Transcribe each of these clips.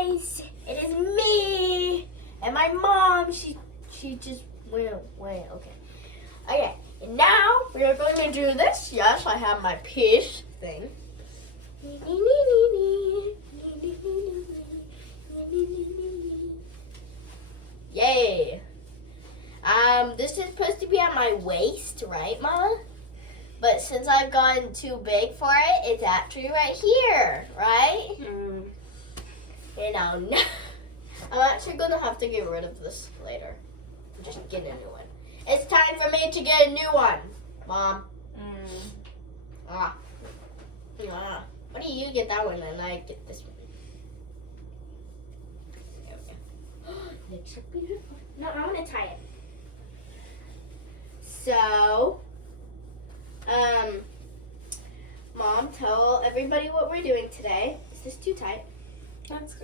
guys, it is me and my mom. She just went away. Okay, and now we are going to do this. Yes, I have my piece thing. Yay. This is supposed to be at my waist, right, Mama? But since I've gotten too big for it, it's actually right here, right? And I'm actually gonna have to get rid of this later. Just get a new one. It's time for me to get a new one, Mom. What do you get that one and I get this one? There we go. Looks so beautiful. No, I'm gonna tie it. So, Mom, tell everybody what we're doing today. Is this too tight?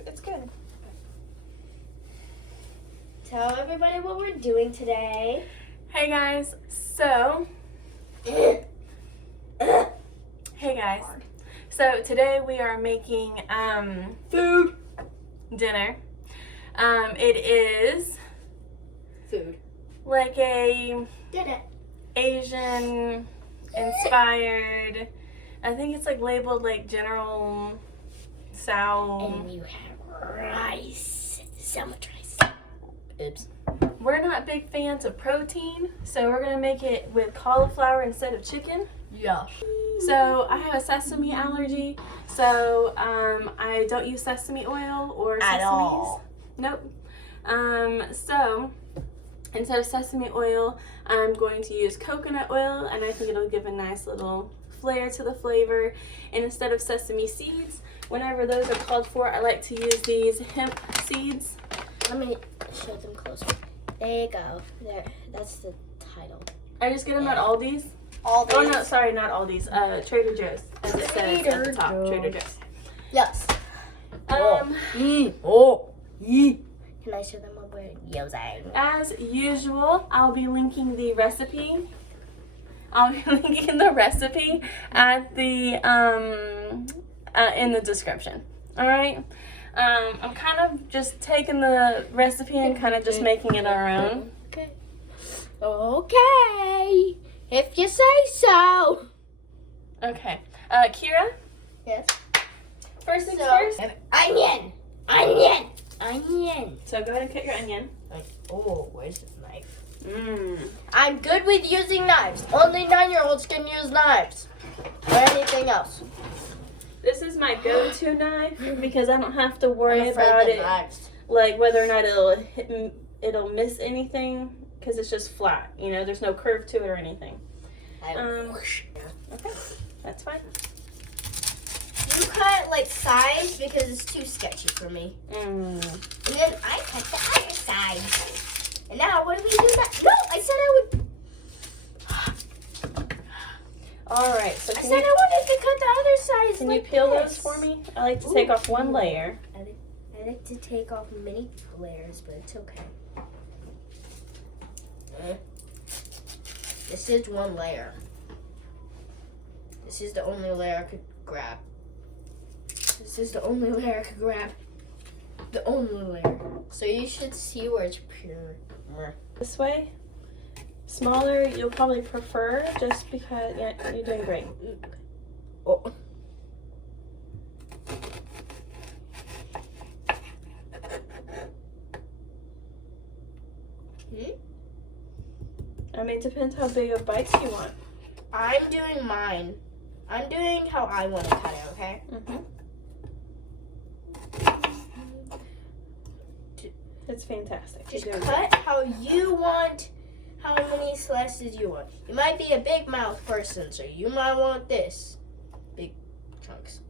It's good. Tell everybody what we're doing today. Hey guys, so today we are making Food. dinner. It is Food. like a Did it. Asian inspired. I think it's like labeled like General Tso. And you have rice. So much rice. Oops. We're not big fans of protein, so we're gonna make it with cauliflower instead of chicken. Yeah. So I have a sesame allergy, so I don't use sesame oil or At sesames. all. Nope. So instead of sesame oil, I'm going to use coconut oil, and I think it'll give a nice little flair to the flavor. And instead of sesame seeds, whenever those are called for, I like to use these hemp seeds. Let me show them closer. There you go. There. That's the title. I just get them at Aldi's. All Oh no, sorry, not Aldi's. Trader Joe's, as it says at the top. Trader Joe's. Yes. Um, Can I show them what we're using? As usual, I'll be linking the recipe. I'll be linking the recipe at the in the description. All right. I'm kind of just taking the recipe and kind of just making it our own. Okay. Okay. If you say so. Okay. Kira, Yes. first things first. Onion. So go ahead and cut your onion. Oh, where's the knife? Mmm. I'm good with using knives. Only 9-year-olds can use knives. Or anything else. This is my go-to knife because I don't have to worry I'm afraid about of it, knives. like whether or not it'll miss anything, because it's just flat. You know, there's no curve to it or anything. Okay, that's fine. You cut like sides because it's too sketchy for me. And then I cut the other side. And now what do we do that? No, I said I would. All right, so I said I wanted to cut the other sides. can like you peel this. those for me? I like to take off one layer. I like to take off many layers, but it's okay. This is one layer. This is the only layer I could grab. This is the only layer I could grab. The only layer. So you should see where it's pure. This way. Smaller, you'll probably prefer, just because, yeah, you're doing great. Oh. I mean, it depends how big of bites you want. I'm doing mine. I'm doing how I want to cut it, okay? It's fantastic. Just You're doing cut how you want, how many slices you want. You might be a big mouth person, so you might want this. Big chunks.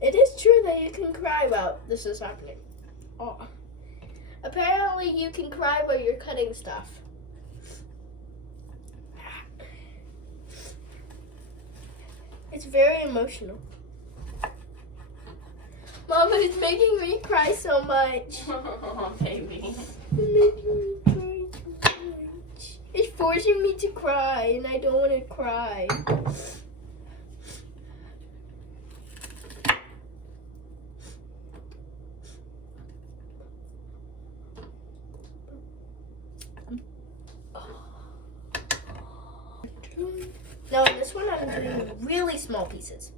It is true that you can cry while this is happening. Oh. Apparently you can cry while you're cutting stuff. It's very emotional. Mama is making me cry so much. Oh, baby. You're making me cry me to cry, and I don't want to cry. No, in this one I'm doing really small pieces.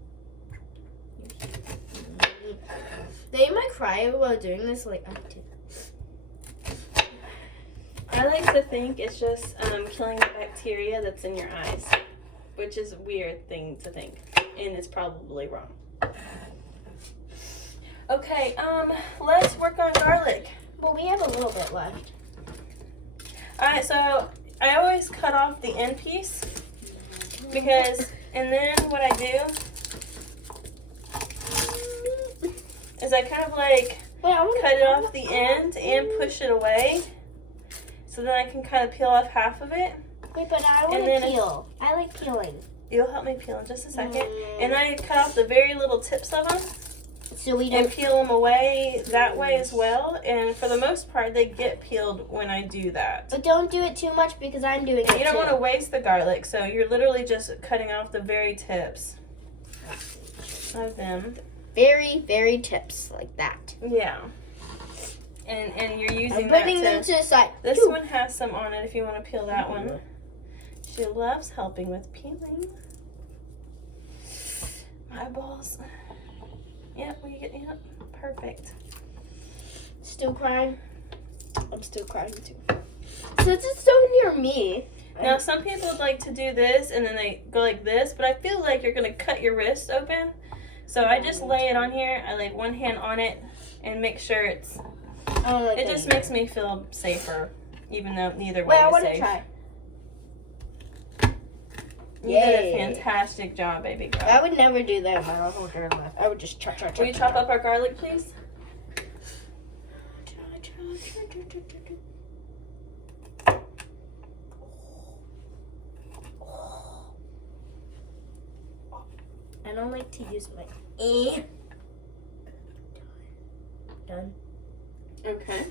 They might cry while doing this, like I did. I like to think it's just killing the bacteria that's in your eyes, which is a weird thing to think, and it's probably wrong. Okay, let's work on garlic. Well, we have a little bit left. Alright, so I always cut off the end piece because, and then what I do is I kind of like cut it off the end and push it away so then I can kind of peel off half of it. Wait, but I want to peel. I like peeling. You'll help me peel in just a second. And I cut off the very little tips of them. So we don't and peel them away that way as well. And for the most part, they get peeled when I do that. But don't do it too much because I'm doing it too. You don't want to waste the garlic, so you're literally just cutting off the very tips of them. Very, very tips like that. Yeah. And you're using I'm that putting them to the side. This one has some on it if you want to peel that one. She loves helping with peeling. My balls. Yep, yep, perfect. Still crying? I'm still crying too. Since it's so near me. Now, some people would like to do this and then they go like this, but I feel like you're going to cut your wrist open. So I just lay it on here. I lay one hand on it and make sure it's... it just makes me feel safer, even though neither way is safe. Try. You did a fantastic job, baby girl. I would never do that in my whole entire life. I would just chop. Will you chop up our garlic, please? I don't like to use my Done. Okay.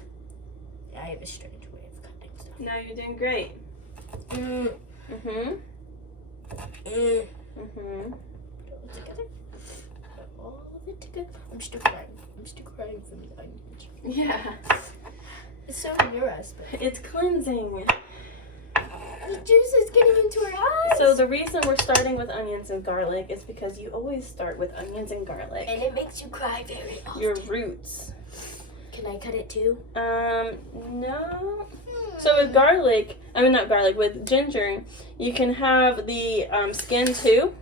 I have a strange way of cutting stuff. No, you're doing great. Together. All of it together. I'm still crying. I'm still crying from the onions. Yeah. It's so near us, but it's cleansing. the juice is getting into our eyes. So the reason we're starting with onions and garlic is because you always start with onions and garlic. And it makes you cry very often. Your roots. Can I cut it too? No. So with garlic, not garlic, with ginger, you can have the skin too.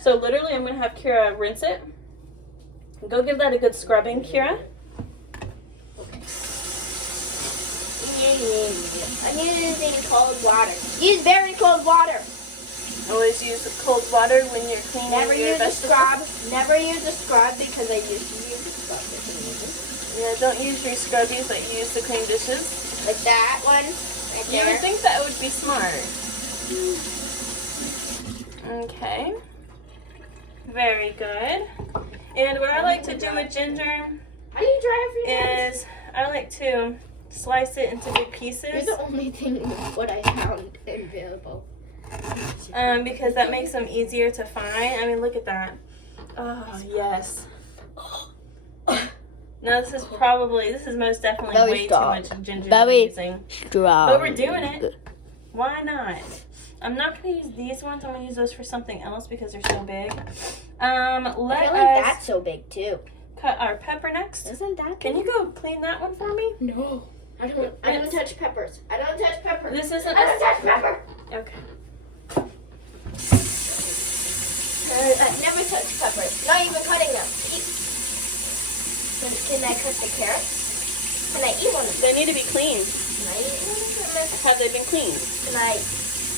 So literally I'm going to have Kira rinse it. Go give that a good scrubbing, Kira. Okay. I'm using cold water. Use very cold water. Always use cold water when you're cleaning Never your use vegetables. a scrub. Never use a scrub because I used to use a scrub. Yeah, don't use your scrubbies that you use to clean dishes. Like that one right there. You would think that would be smart. Okay. Very good. And what I like to do with ginger How do you dry it for your hands? is I like to slice it into big pieces. You're the only thing what I found available. Because that makes them easier to find. I mean, look at that. Oh, yes. No, this is most definitely Very way strong. too much ginger Very using. strong. But we're doing it. Why not? I'm not going to use these ones. I'm going to use those for something else because they're so big. I feel like that's so big too. Cut our pepper next. Isn't that Can you go clean that one for me? No. I don't touch peppers. I don't touch pepper. This isn't. I don't touch pepper. Okay. I've never touched peppers. Not even cutting them. Can I cut the carrots? Can I eat one of them? They need to be cleaned. Can I eat one of them? Have they been cleaned? Can I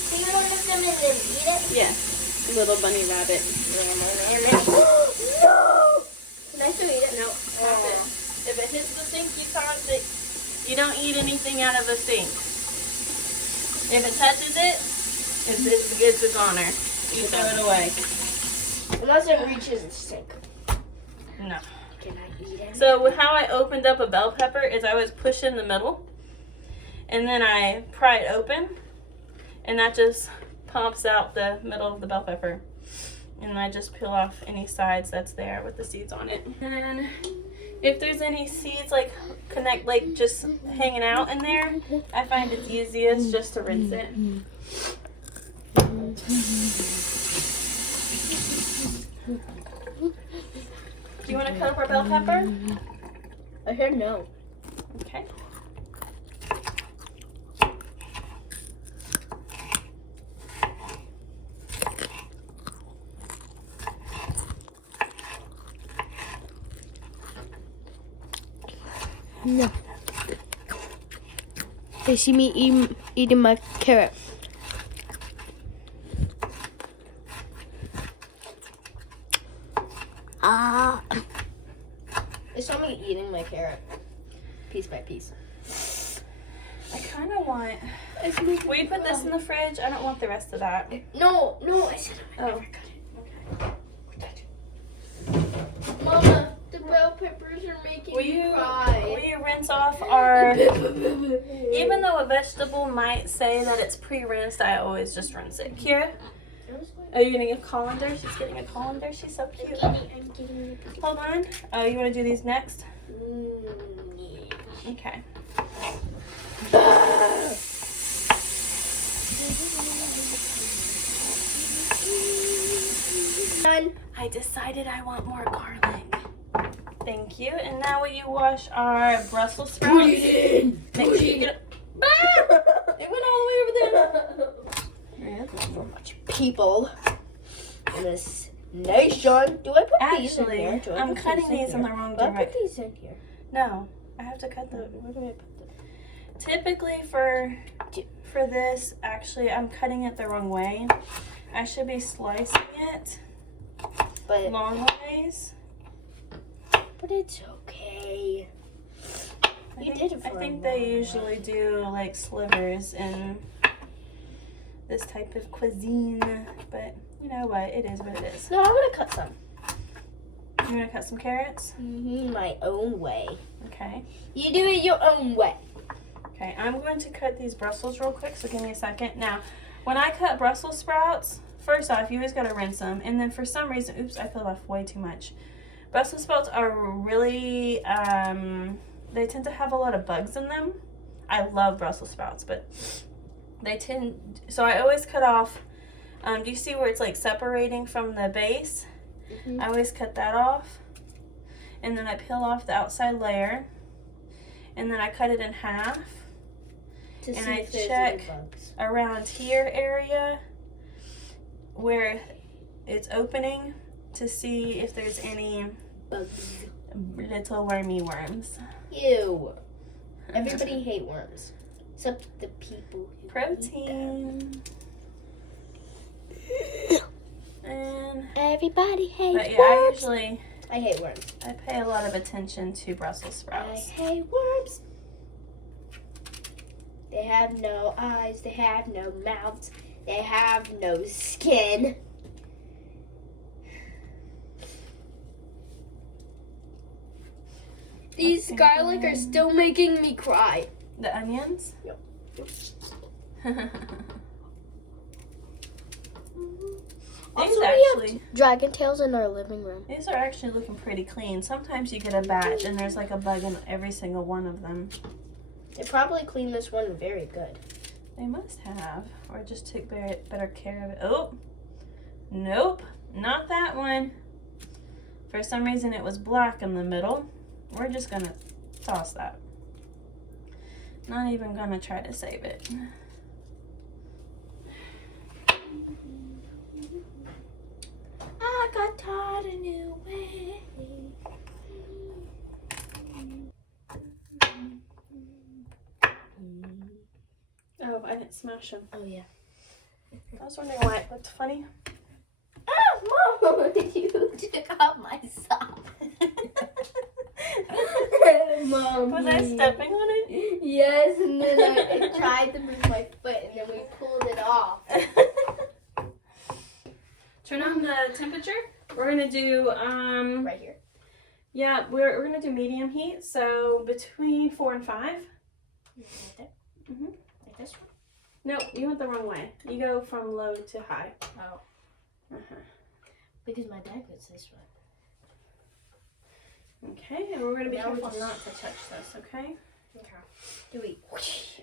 clean one of them and then eat it? Yes. Little bunny rabbit. No! Can I still eat it? No. If it hits the sink, you toss it. You don't eat anything out of the sink. If it touches it, it's a goner. You throw it away. Unless it reaches the sink. No. Can I eat it? So how I opened up a bell pepper is I always push in the middle, and then I pry it open, and that just pops out the middle of the bell pepper. And I just peel off any sides that's there with the seeds on it. And then if there's any seeds like just hanging out in there, I find it's easiest just to rinse it. Do you want to cut up our bell pepper? I heard no. Okay. No. They see me eating my carrot. Ah. They saw me eating my carrot piece by piece. I kind of want... Will you put this in the fridge? I don't want the rest of that. No, I said I Oh. Mama, the bell peppers are making me cry. Will you rinse off our... Even though a vegetable might say that it's pre-rinsed, I always just rinse it. Kira? Are you getting a colander? She's getting a colander. She's so cute. I'm getting Hold on. Oh, you want to do these next? yeah. Okay. Done. I decided I want more garlic. Thank you. And now will you wash our Brussels sprouts? Put it in. Make sure you get it. It went all the way over there. So much people in this nation. Do I put these in Actually, here? Do I I'm put cutting these in here? the wrong Do I put direction. these in here? No, I have to cut the. Where do I put the? Typically for this, actually, I'm cutting it the wrong way. I should be slicing it But long ways. it's okay. I think they usually do like slivers in this type of cuisine, but you know what? It is what it is. No, I'm gonna cut some. You're gonna cut some carrots? My own way. Okay. You do it your own way. Okay, I'm going to cut these Brussels real quick, so give me a second. Now, when I cut Brussels sprouts, first off, you always gotta rinse them, and then for some reason, oops, I peeled off way too much. Brussels sprouts are really, they tend to have a lot of bugs in them. I love Brussels sprouts, but they tend, so I always cut off, do you see where it's like separating from the base? I always cut that off, and then I peel off the outside layer, and then I cut it in half, To and see I if there's check any bugs. around here area where it's opening to see if there's any Bugs. little wormy worms. Ew. Everybody hate worms. Except the people who Protein. And Everybody hates but yeah, worms. I hate worms. pay a lot of attention to Brussels I sprouts. hate worms. They have no eyes. They have no mouths. They have no skin. These garlic are still making me cry. The onions? Yep. These Also, actually, dragon tails in our living room. these are actually looking pretty clean. Sometimes you get a batch and there's like a bug in every single one of them. They probably cleaned this one very good. They must have, or just took better care of it. Oh, nope, not that one. For some reason it was black in the middle. We're just gonna toss that. Not even gonna try to save it. I got taught a new way. Oh, I didn't smash them. Oh yeah. I was wondering why it looked funny. Ah, Mom, you took off my sock. Mom. Was I stepping on it? Yes, and then I tried to move my foot, and then we pulled it off. Turn on the temperature. We're gonna do Right here. yeah, we're gonna do medium heat, so between 4 and 5. Right there. Mhm. Like this one. No, you went the wrong way. You go from low to high. Oh. Uh-huh. Because my dad goes this way. Okay, and we're going to be Now careful we just- not to touch this, okay? Okay. Do we?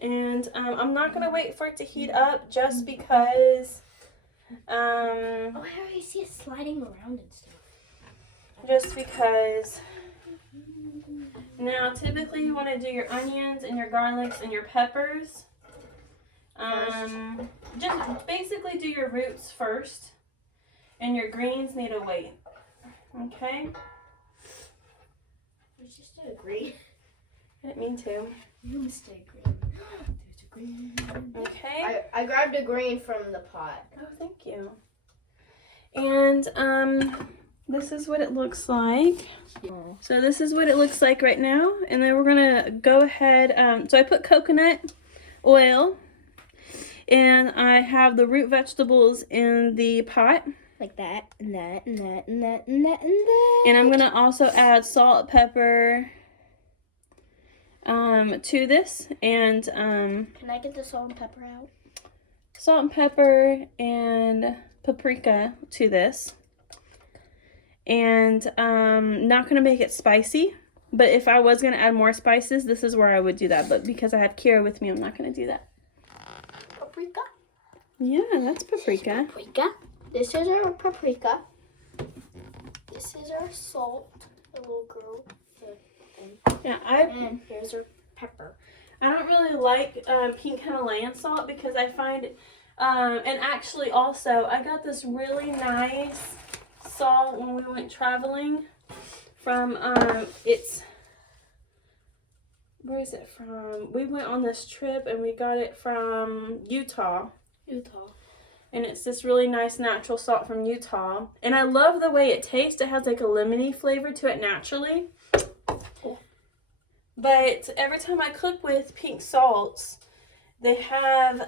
And I'm not going to wait for it to heat up just because, Oh, I already see it sliding around and stuff. Now typically you want to do your onions and your garlics and your peppers. Just basically do your roots first, and your greens need to wait. Okay? There's just a green. I didn't mean to. You mistake green. There's a green. Okay. I grabbed a green from the pot. Oh, thank you. And this is what it looks like. Oh. So this is what it looks like right now, and then we're gonna go ahead. So I put coconut oil, and I have the root vegetables in the pot. Like that, and that, and that, and that, and that, and that. And I'm gonna also add salt, pepper, to this, and Can I get the salt and pepper out? salt and pepper and paprika to this. And not gonna make it spicy, but if I was gonna add more spices, this is where I would do that. But because I have Kira with me, I'm not gonna do that. Paprika. Yeah, that's paprika. Paprika. This is our paprika. This is our salt, the little girl. Yeah, And here's our pepper. I don't really like pink Himalayan salt because I find, and actually also I got this really nice salt when we went traveling from, where is it from? We went on this trip and we got it from Utah. And it's this really nice natural salt from Utah. And I love the way it tastes. It has like a lemony flavor to it naturally. But every time I cook with pink salts, they have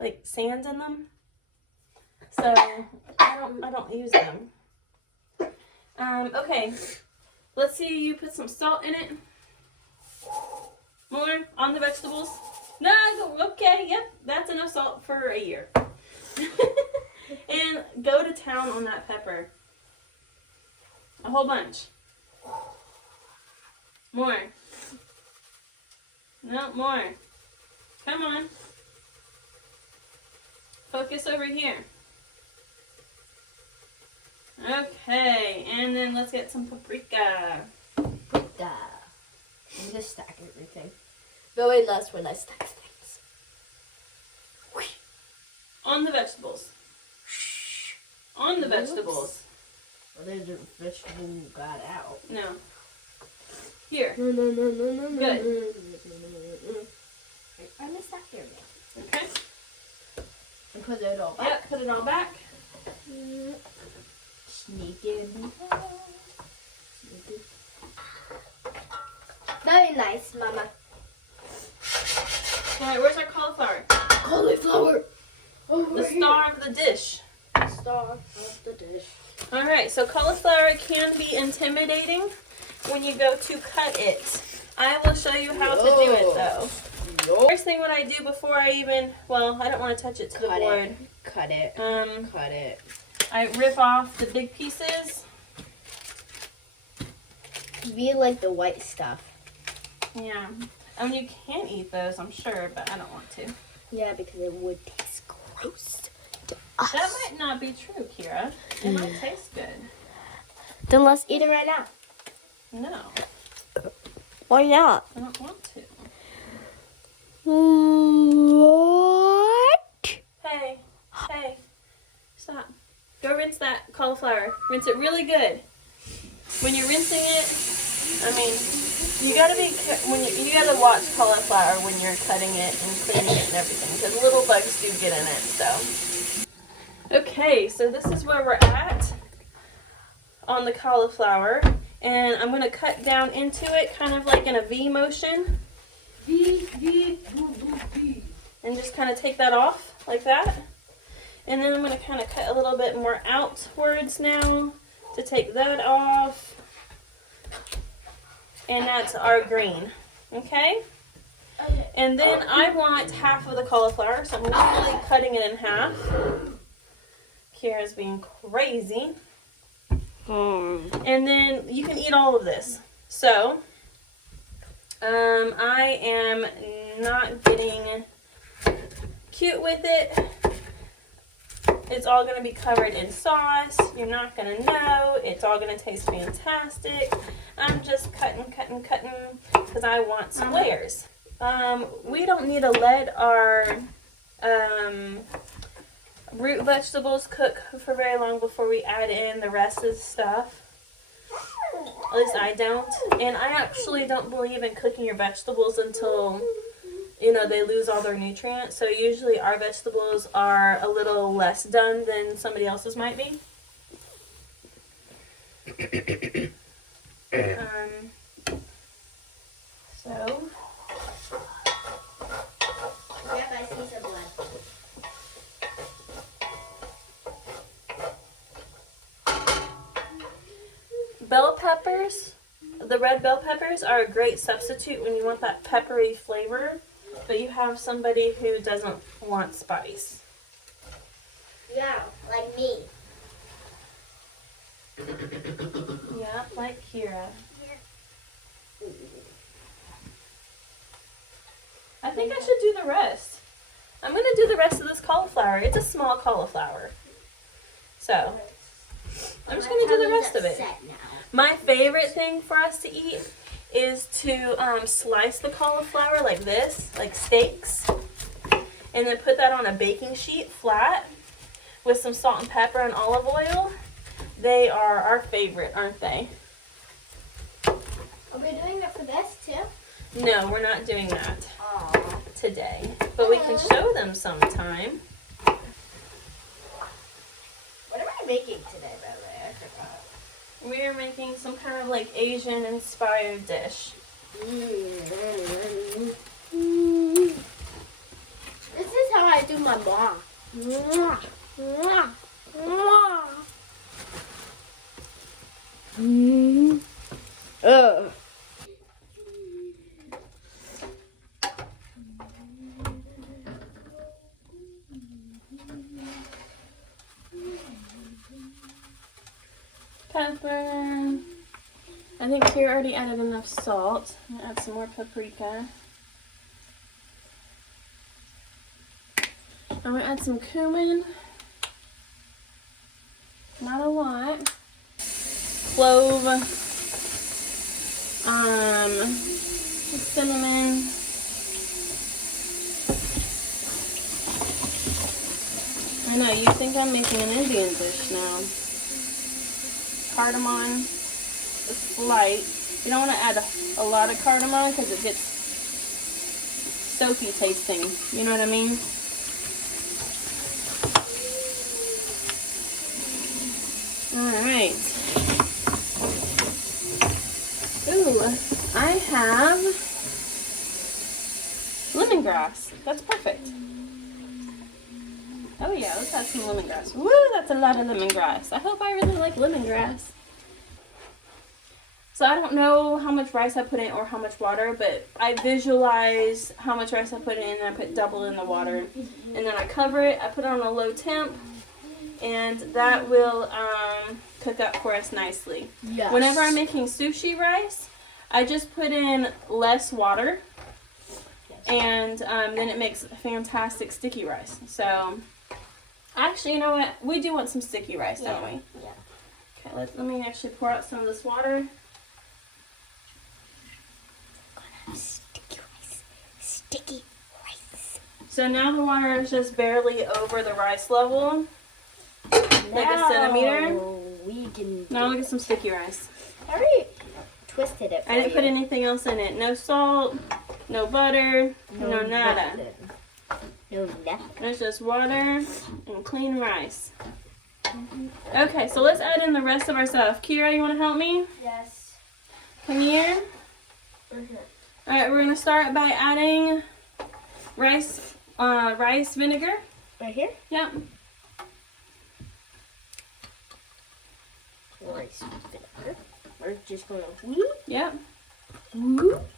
like sands in them. So I don't use them. Okay. Let's see you put some salt in it. More on the vegetables. No, okay, yep, that's enough salt for a year. And go to town on that pepper. A whole bunch. More. No, more. Come on. Focus over here. Okay, and then let's get some paprika. Paprika. I'm just stack everything. Very less when I stack things. On the vegetables. On the vegetables. Well, there's a vegetable got out. No. Here. No. Good. I'm gonna stack here again. Okay. And put it all back. Yep, put it all back. Sneak in. Very nice, Mama. Alright, where's our cauliflower? Cauliflower. The star of the dish. Star of the dish. Alright, so cauliflower can be intimidating when you go to cut it. I will show you how to do it though. First thing what I do before I even, well, I don't want to touch it to the board. Cut it. Cut it. I rip off the big pieces. We like the white stuff. Yeah. I mean, you can eat those, I'm sure, but I don't want to. Yeah, because it would taste gross to us. That might not be true, Kira. It might taste good. Then let's eat it right now. No, Why not? I don't want to. What? Hey, stop. Go rinse that cauliflower. Rinse it really good. When you're rinsing it, I mean, you gotta be you gotta watch cauliflower when you're cutting it and cleaning it and everything, because little bugs do get in it. So, okay, so this is where we're at on the cauliflower, and I'm gonna cut down into it, kind of like in a V motion. V. And just kind of take that off like that. And then I'm going to kind of cut a little bit more outwards now to take that off. And that's our green. Okay? Okay. And then I want half of the cauliflower, so I'm literally cutting it in half. Kira's being crazy. And then you can eat all of this. So, I am not getting cute with it. It's all going to be covered in sauce. You're not going to know. It's all going to taste fantastic. I'm just cutting because I want squares. We don't need to let our root vegetables cook for very long before we add in the rest of the stuff. At least I don't. And I actually don't believe in cooking your vegetables until, you know, they lose all their nutrients. So usually our vegetables are a little less done than somebody else's might be. So. Yep, I see some blood. Bell peppers, the red bell peppers are a great substitute when you want that peppery flavor, but you have somebody who doesn't want spice. Yeah, like me. Yeah, like Kira. I think I should do the rest. I'm going to do the rest of this cauliflower. It's a small cauliflower. So, I'm just going to do the rest of it. My favorite thing for us to eat is to slice the cauliflower like this, like steaks, and then put that on a baking sheet flat with some salt and pepper and olive oil. They are our favorite, aren't they? Are we doing that for this too? No, we're not doing that Aww. today, but we can show them sometime. What am I making today, by the way? I forgot. We are making some kind of like Asian inspired dish. This is how I do my mom. Pepper. I think Kira already added enough salt. I'm gonna add some more paprika. I'm gonna add some cumin. Not a lot. Clove. Cinnamon. I know, you think I'm making an Indian dish now. Cardamom, a slight. You don't want to add a lot of cardamom because it gets soapy tasting. You know what I mean? Alright. Ooh, I have lemongrass. That's perfect. Oh yeah, let's add some lemongrass. Woo, that's a lot of lemongrass. I hope I really like lemongrass. So I don't know how much rice I put in or how much water, but I visualize how much rice I put in and I put double in the water. And then I cover it, I put it on a low temp, and that will cook up for us nicely. Yes. Whenever I'm making sushi rice, I just put in less water, and then it makes fantastic sticky rice. So, actually, you know what? We do want some sticky rice, don't we? Yeah. Okay, let me actually pour out some of this water. Sticky rice. Sticky rice. So now the water is just barely over the rice level, like a centimeter. We can. Now look at some sticky rice. I already twisted it. I didn't put anything else in it. No salt, no butter, no nada. No nothing. It's just water and clean rice. Okay, so let's add in the rest of our stuff. Kira, you want to help me? Yes. Come here. Alright, we're going to start by adding rice vinegar. Right here? Yep. Rice vinegar. We're just going to whoop. Yep. Whoop.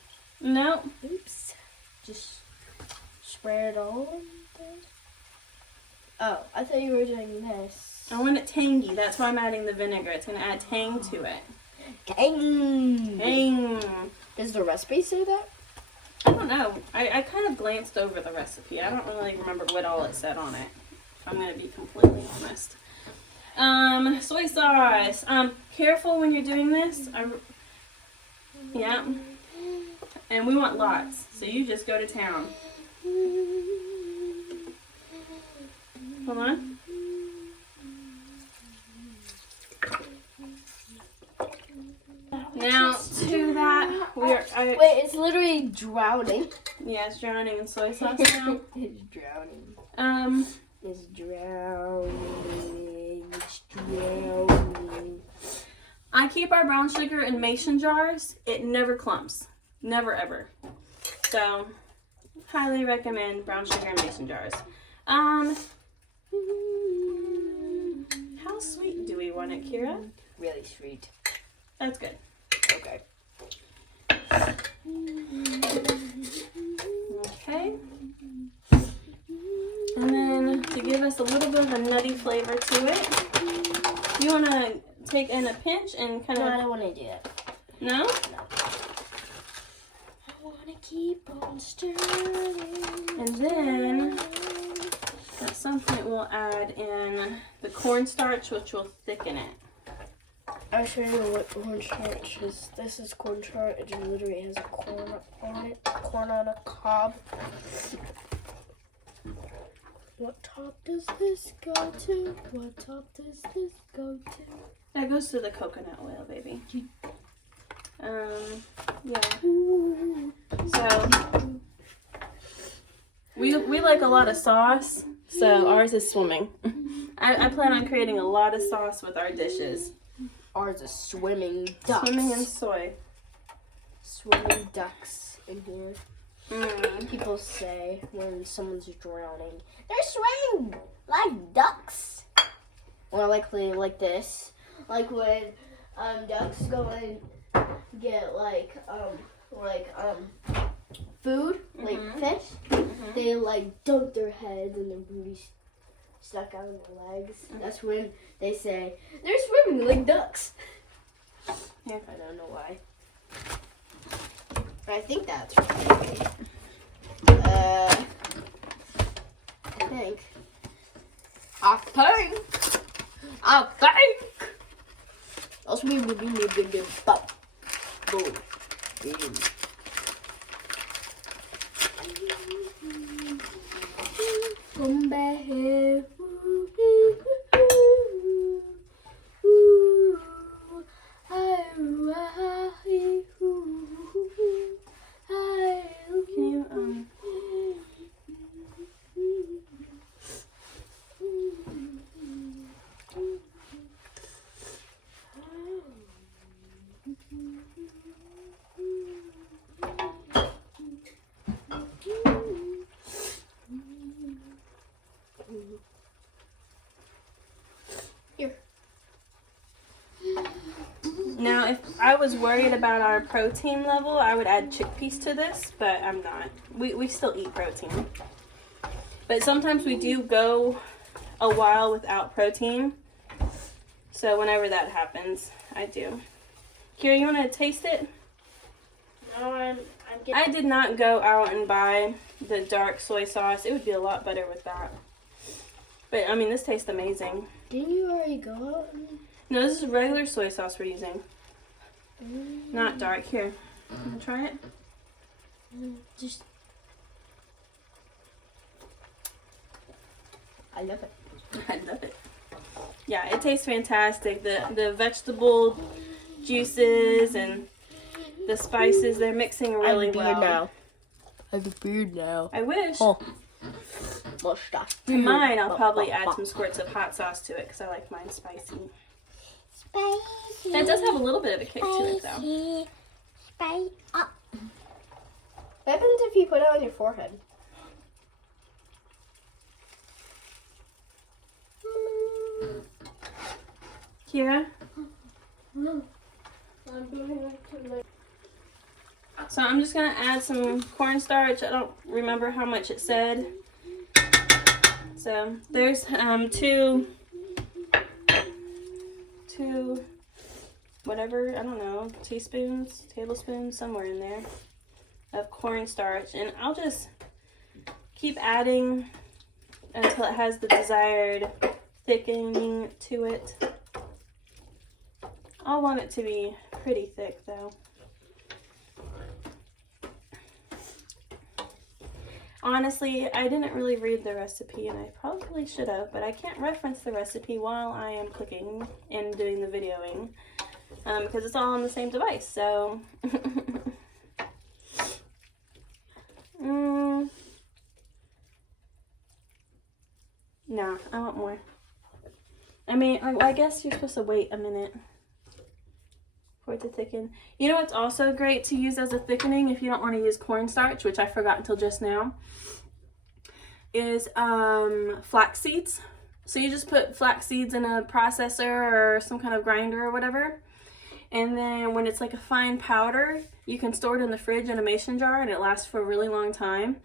No. Oops. Just spread it all in there? Oh, I thought you were doing this. I want it tangy. That's why I'm adding the vinegar. It's going to add tang to it. Tang! Tang! Does the recipe say that? I don't know. I kind of glanced over the recipe. I don't really remember what all it said on it, if I'm going to be completely honest. Soy sauce. Careful when you're doing this. Yeah. And we want lots, so you just go to town. Hold on. Now to that, wait, it's literally drowning. Yeah, it's drowning in soy sauce now. It's drowning. It's drowning. It's drowning. I keep our brown sugar in mason jars. It never clumps. Never ever. So, highly recommend brown sugar in mason jars. How sweet do we want it, Kira? Really sweet. That's good. Okay. Okay. And then to give us a little bit of a nutty flavor to it, you want to take in a pinch and kind of... No, I don't want to do that. No? No. I want to keep on stirring. And then at some point we'll add in the cornstarch, which will thicken it. I'll show you what cornstarch is. This is cornstarch. It literally has corn on it. Corn on a cob. What top does this go to? What top does this go to? That goes to the coconut oil, baby. Yeah. So we like a lot of sauce, so ours is swimming. I plan on creating a lot of sauce with our dishes. Ours is swimming ducks. Swimming in soy. Swimming ducks in here. Mm. People say when someone's drowning, they're swimming like ducks. Or like this. Like when ducks go and get food, like fish, they like dunk their heads and their booties stuck out of their legs. That's when they say they're swimming like ducks. Yeah. I don't know why. I think that's right. I think. That's me would do the pop. Boom. Come back here. Can you Here. Now, if I was worried about our protein level, I would add chickpeas to this, but I'm not. We still eat protein. But sometimes we do go a while without protein. So whenever that happens, I do. Kira, you want to taste it? No, I'm getting. I did not go out and buy the dark soy sauce. It would be a lot better with that. But, I mean, this tastes amazing. Didn't you already go out? No, this is regular soy sauce we're using. Not dark. Here, try it. Just. I love it. I love it. Yeah, it tastes fantastic. The vegetable juices and the spices, they're mixing really well. Now. I have a beard now. I wish. Oh. Mustache. To mine, I'll probably add some squirts of hot sauce to it because I like mine spicy. Spicy. That does have a little bit of a kick to it, though. Spicy. Oh. What happens if you put it on your forehead? Kira? I'm doing it to my... So I'm just gonna add some cornstarch. I don't remember how much it said. So there's two whatever, I don't know, teaspoons, tablespoons, somewhere in there of cornstarch, and I'll just keep adding until it has the desired thickening to it. I want it to be pretty thick though. Honestly, I didn't really read the recipe, and I probably should have, but I can't reference the recipe while I am cooking and doing the videoing because it's all on the same device, so no, I want more. I mean, I guess you're supposed to wait a minute for it to thicken. You know what's also great to use as a thickening if you don't want to use cornstarch, which I forgot until just now, is flax seeds. So you just put flax seeds in a processor or some kind of grinder or whatever, and then when it's like a fine powder, you can store it in the fridge in a mason jar, and it lasts for a really long time.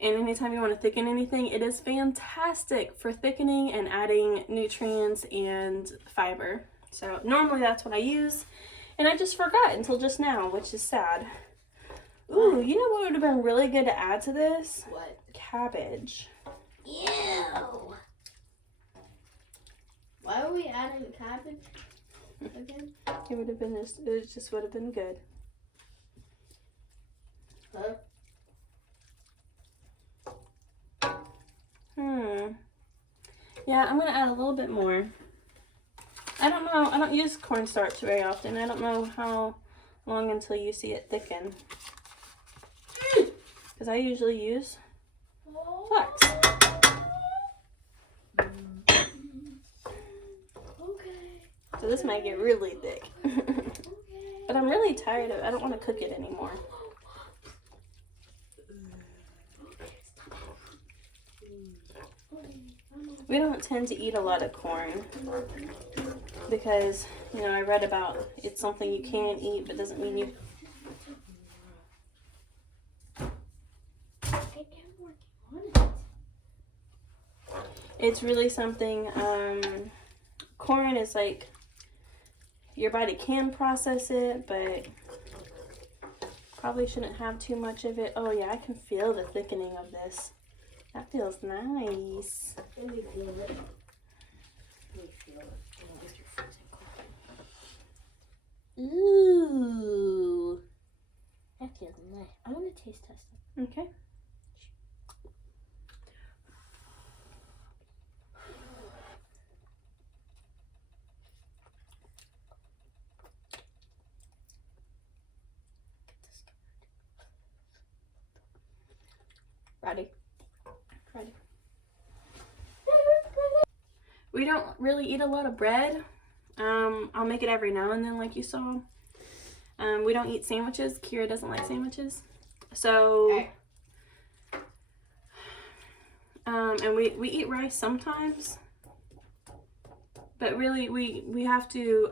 And anytime you want to thicken anything, it is fantastic for thickening and adding nutrients and fiber. So normally that's what I use, and I just forgot until just now, which is sad. Ooh, you know what would have been really good to add to this? What? Cabbage. Ew. Why are we adding cabbage again? It would have been it just would have been good. Huh? Yeah, I'm gonna add a little bit more. I don't know. I don't use cornstarch very often. I don't know how long until you see it thicken. Because I usually use flax. Okay. So this might get really thick. But I'm really tired of it. I don't want to cook it anymore. We don't tend to eat a lot of corn because, you know, I read about it's something you can eat, but doesn't mean you. It's really something. Corn is like your body can process it, but probably shouldn't have too much of it. Oh yeah, I can feel the thickening of this. That feels nice. Let me feel it. Let me feel it. Ooh. That feels nice. I want to taste test it. Okay. Ready? Ready. We don't really eat a lot of bread. I'll make it every now and then, like you saw. We don't eat sandwiches. Kira doesn't like sandwiches. So, and we eat rice sometimes. But really, we have to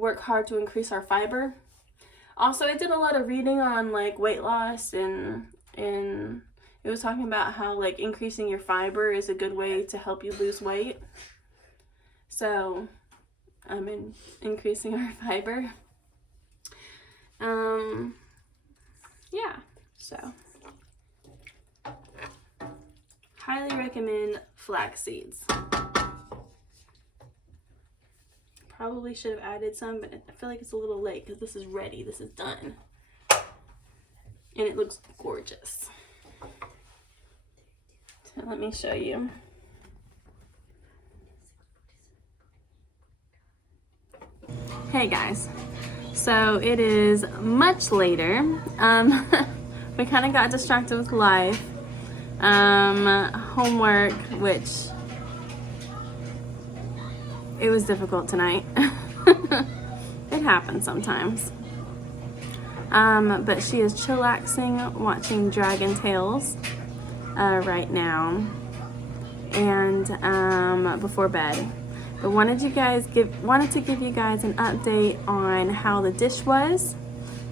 work hard to increase our fiber. Also, I did a lot of reading on like weight loss, and it was talking about how like increasing your fiber is a good way to help you lose weight. So I'm increasing our fiber. Yeah, so highly recommend flax seeds. Probably should have added some, but I feel like it's a little late because this is ready. This is done. And it looks gorgeous. So let me show you. Hey guys. So it is much later. We kind of got distracted with life. Homework, which it was difficult tonight. It happens sometimes. But she is chillaxing, watching Dragon Tales right now, and before bed. But wanted to give you guys an update on how the dish was.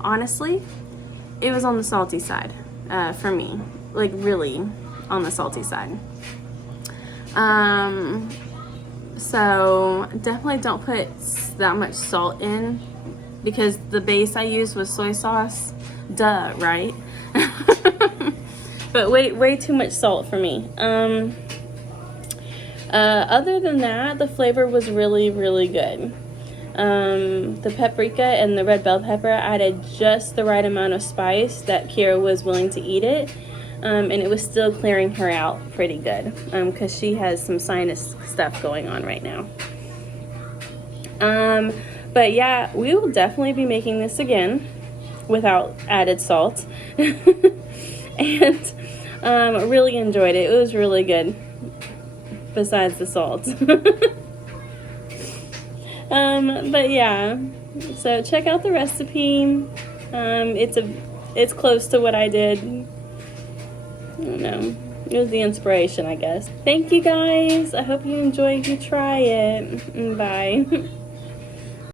Honestly, it was on the salty side for me, like really on the salty side. So definitely don't put that much salt in, because the base I used was soy sauce. Duh, right? But way too much salt for me. Other than that, the flavor was really good. The paprika and the red bell pepper added just the right amount of spice that Kira was willing to eat it, and it was still clearing her out pretty good, because she has some sinus stuff going on right now. But yeah, we will definitely be making this again without added salt. And really enjoyed it. It was really good, besides the salt. But yeah, so check out the recipe. It's close to what I did. I don't know. It was the inspiration, I guess. Thank you guys. I hope you enjoy if you try it. Bye.